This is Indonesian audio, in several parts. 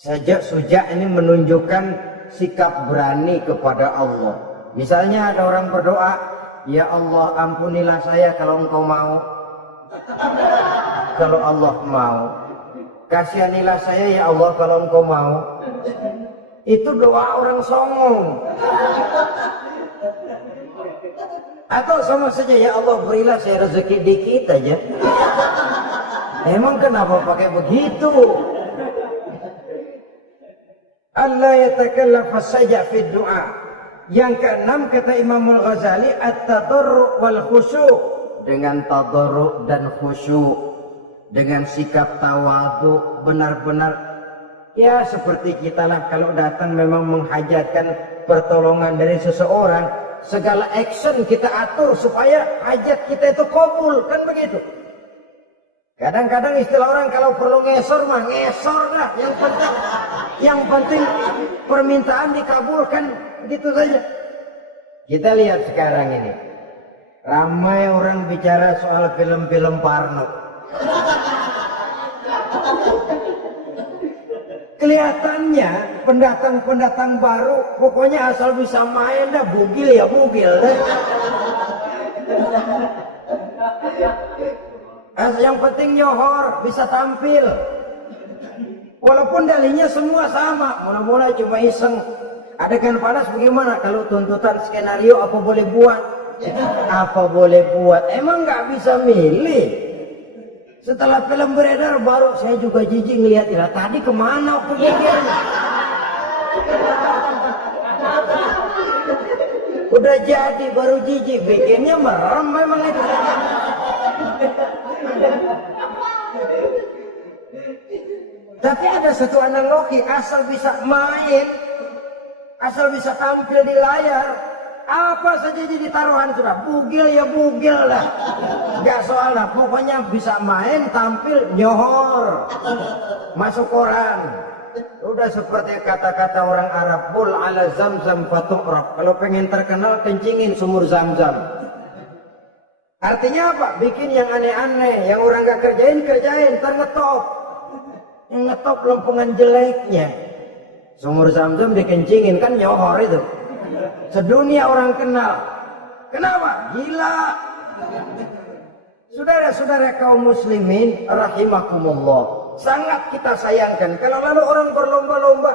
Sujak ini menunjukkan sikap berani kepada Allah. Misalnya ada orang berdoa, ya Allah ampunilah saya kalau engkau mau. Kalau Allah mau. Kasihanilah saya ya Allah kalau engkau mau. Itu doa orang songong. Atau sama saja, ya Allah berilah saya rezeki dikit aja. Emang kenapa pakai begitu? Allah yatakallaf saja fi doa. Yang keenam kata Imamul Ghazali, at-tadarru' wal khusyu'. Dengan tadarru' dan khusyuk, dengan sikap tawadhu, benar-benar ya seperti kita lah kalau datang memang menghajatkan pertolongan dari seseorang, segala action kita atur supaya hajat kita itu kabul, kan begitu. Kadang-kadang istilah orang kalau perlu ngesor mah ngesor lah, yang penting permintaan dikabulkan, gitu saja. Kita lihat sekarang ini, ramai orang bicara soal film-film Parno. Kelihatannya pendatang-pendatang baru, pokoknya asal bisa main dah, bugil ya bugil dah. Yang penting nyohor, bisa tampil. Walaupun dalihnya semua sama, mula-mula cuma iseng. Adegan panas bagaimana? Kalau tuntutan skenario apa boleh buat? Apa boleh buat? Emang nggak bisa milih. Setelah film beredar baru saya juga jijik ngeliat, ya tadi kemana aku pikirnya? Udah jadi baru jijik, bikinnya merem memang itu. Tapi ada satu analogi, asal bisa main, asal bisa tampil di layar, apa saja jadi taruhan sudah, bugil ya bugil lah, gak soal lah, pokoknya bisa main, tampil, nyohor, masuk koran. Udah seperti kata-kata orang Arab, bul ala zamzam fatu'raf, kalau pengen terkenal kencingin sumur Zamzam. Artinya apa? Bikin yang aneh-aneh, yang orang gak kerjain, ntar ngetop. Yang ngetop lempengan jeleknya. Sumur Zamzam dikencingin, kan nyohor itu. Sedunia orang kenal. Kenapa? Gila. Saudara-saudara kaum muslimin rahimakumullah, sangat kita sayangkan kalau lalu orang berlomba-lomba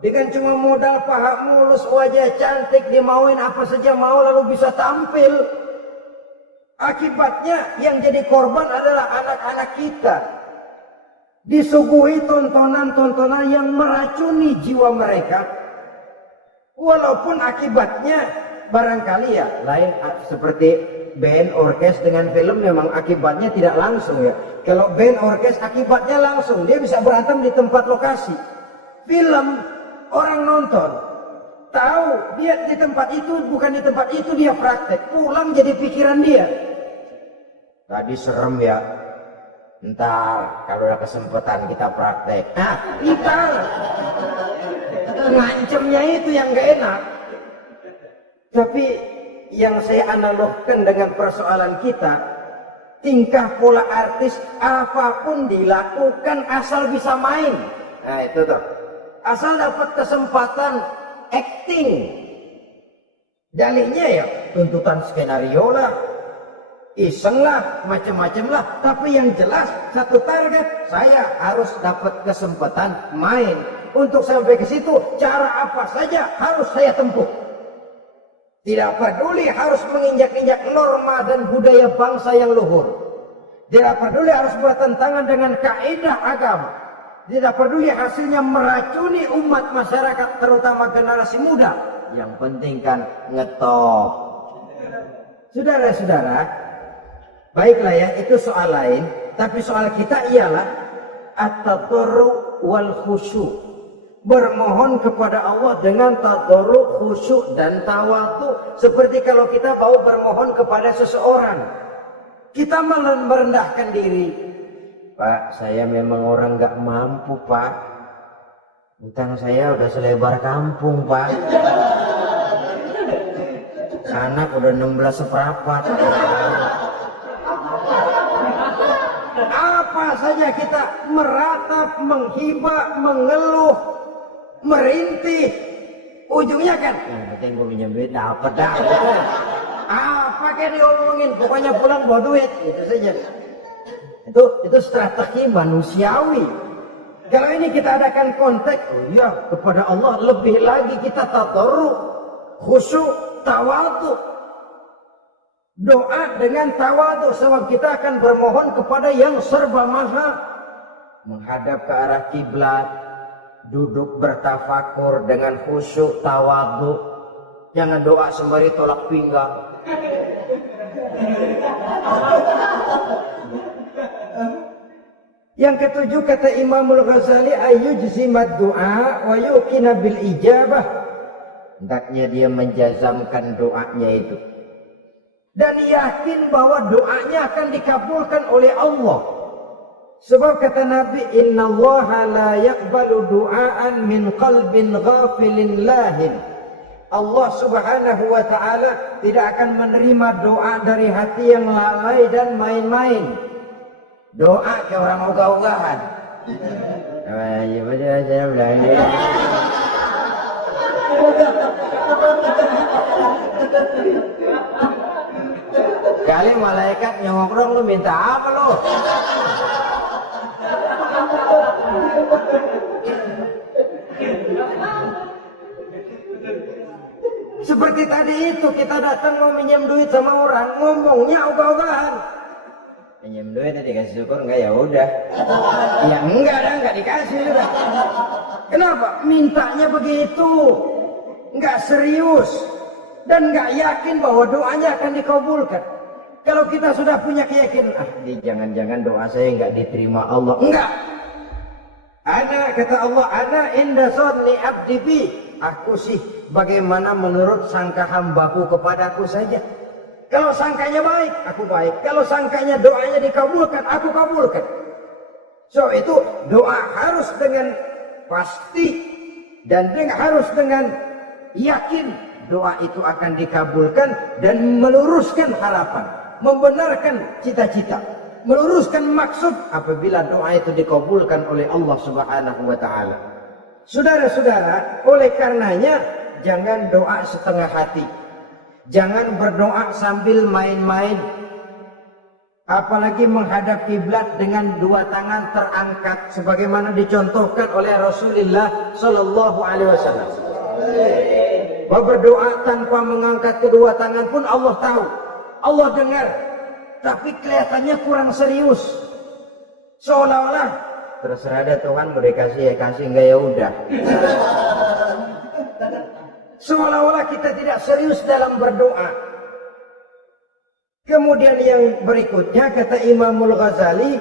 dengan cuma modal paha mulus, wajah cantik, dimauin apa saja mau lalu bisa tampil. Akibatnya yang jadi korban adalah anak-anak kita. Disuguhi tontonan-tontonan yang meracuni jiwa mereka. Walaupun akibatnya barangkali ya lain seperti band orkes dengan film, memang akibatnya tidak langsung ya. Kalau band orkes akibatnya langsung, dia bisa berantem di tempat lokasi. Film orang nonton tahu dia di tempat itu, bukan di tempat itu dia praktek, pulang jadi pikiran dia. Tadi serem ya, ntar kalau ada kesempatan kita praktek. Nah, ntar ngancemnya itu yang gak enak. Tapi yang saya analogkan dengan persoalan kita, tingkah pola artis apapun dilakukan asal bisa main. Nah itu tuh, asal dapat kesempatan acting. Dalihnya ya tuntutan skenario lah, iseng lah, macam-macam lah. Tapi yang jelas satu target, saya harus dapat kesempatan main. Untuk sampai ke situ, cara apa saja harus saya tempuh. Tidak peduli harus menginjak-injak norma dan budaya bangsa yang luhur. Tidak peduli harus bertentangan dengan kaidah agama. Tidak peduli hasilnya meracuni umat masyarakat, terutama generasi muda. Yang penting kan ngetop. Saudara-saudara, baiklah ya, itu soal lain. Tapi soal kita ialah at-tadarru wal khusyu'. Bermohon kepada Allah dengan tadarru', khusyuk dan tawadhu. Seperti kalau kita mau bermohon kepada seseorang, kita merendahkan diri. Pak, saya memang orang gak mampu Pak. Utang saya udah selebar kampung Pak. Anak udah 16 seperempat. Apa saja kita meratap, menghibah, mengeluh, merintih, ujungnya kan yang penting gue pinjam duit dapat dah. Apa kayak diomongin, pokoknya pulang bawa duit, itu saja. Itu strategi manusiawi. Kalau ini kita adakan konteks, oh iya, kepada Allah lebih lagi kita tadarruk, khusyuk, tawadhu. Doa dengan tawadhu, sebab kita akan bermohon kepada yang serba maha. Menghadap ke arah kiblat, duduk bertafakur dengan khusyuk, tawadhu. Jangan doa sembari tolak pinggang. Yang ketujuh kata Imamul Ghazali, ayyujzimad du'a wa yuqina bil ijabah. Hendaknya dia menjazamkan doanya itu dan yakin bahwa doanya akan dikabulkan oleh Allah. Sebab kata Nabi, innallaha la yaqbalu du'aan min qalbin ghafilin lahin. Allah subhanahu wa ta'ala tidak akan menerima doa dari hati yang lalai dan main-main. Doa ke orang ogah-ogahan. Kali malaikat nyongok dong, lu minta apa lu? Seperti tadi itu, kita datang mau minjem duit sama orang, ngomongnya ogah-ogahan. Pinjam duit tadi dikasih syukur enggak, ya udah. Ya enggak dah, enggak dikasih udah. Kenapa? Mintanya begitu. Enggak serius dan enggak yakin bahwa doanya akan dikabulkan. Kalau kita sudah punya keyakinan, jangan-jangan doa saya enggak diterima Allah. Enggak. Ana kata Allah, ana inda dhanni abdi bi. Aku sih bagaimana menurut sangka hambaku kepadaku saja. Kalau sangkanya baik, aku baik. Kalau sangkanya doanya dikabulkan, aku kabulkan. So itu doa harus dengan pasti dan harus dengan yakin doa itu akan dikabulkan dan meluruskan harapan, membenarkan cita-cita, meluruskan maksud apabila doa itu dikabulkan oleh Allah Subhanahu wa taala. Saudara-saudara, oleh karenanya jangan doa setengah hati. Jangan berdoa sambil main-main. Apalagi menghadap kiblat dengan dua tangan terangkat sebagaimana dicontohkan oleh Rasulullah sallallahu alaihi wasallam. Bahwa berdoa tanpa mengangkat kedua tangan pun Allah tahu, Allah dengar, tapi kelihatannya kurang serius. Seolah-olah terserah ada Tuhan, mau dikasih ya kasih, enggak ya udah. Seolah-olah kita tidak serius dalam berdoa. Kemudian yang berikutnya kata Imamul Ghazali,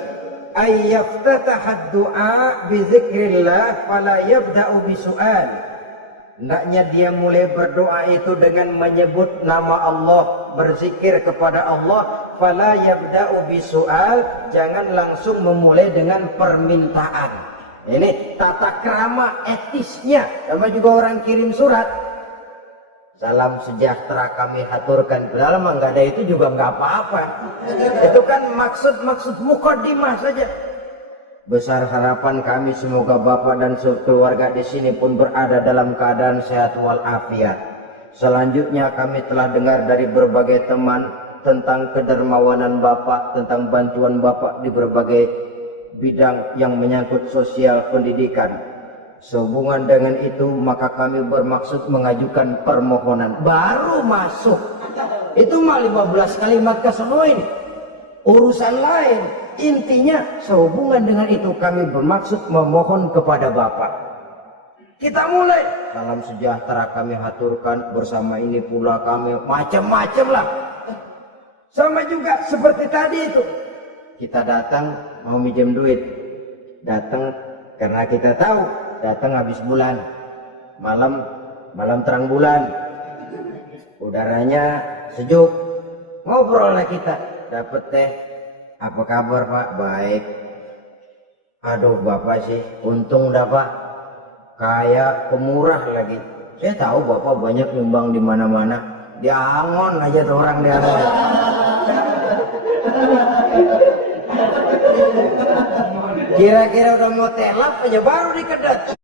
ayyaftatahad du'a bi dzikrillah fala yabda'u bi su'al. Hendaknya dia mulai berdoa itu dengan menyebut nama Allah, berzikir kepada Allah, fala yabda'u bi su'al, jangan langsung memulai dengan permintaan. Ini tata krama etisnya. Sama juga orang kirim surat, salam sejahtera kami haturkan. Padahal mah nggak ada itu juga nggak apa-apa. Itu kan maksud mukaddimah saja. Besar harapan kami semoga Bapak dan keluarga di sini pun berada dalam keadaan sehat walafiat. Selanjutnya kami telah dengar dari berbagai teman tentang kedermawanan Bapak, tentang bantuan Bapak di berbagai bidang yang menyangkut sosial pendidikan. Sehubungan dengan itu maka kami bermaksud mengajukan permohonan. Baru masuk itu mah 15 kalimat keseluruhan urusan lain. Intinya sehubungan dengan itu kami bermaksud memohon kepada Bapak. Kita mulai, salam sejahtera kami haturkan, bersama ini pula kami, macam-macam lah. Sama juga seperti tadi itu, kita datang mau minjem duit, datang karena kita tahu datang habis bulan, malam terang bulan, udaranya sejuk, ngobrol lah kita, dapet teh, apa kabar Pak? Baik. Aduh Bapak sih untung dah Pak, kayak pemurah lagi. Saya tahu Bapak banyak nyumbang di mana-mana, diangon aja tuh orang di atas. Kira-kira udah mau telap aja baru dikedet.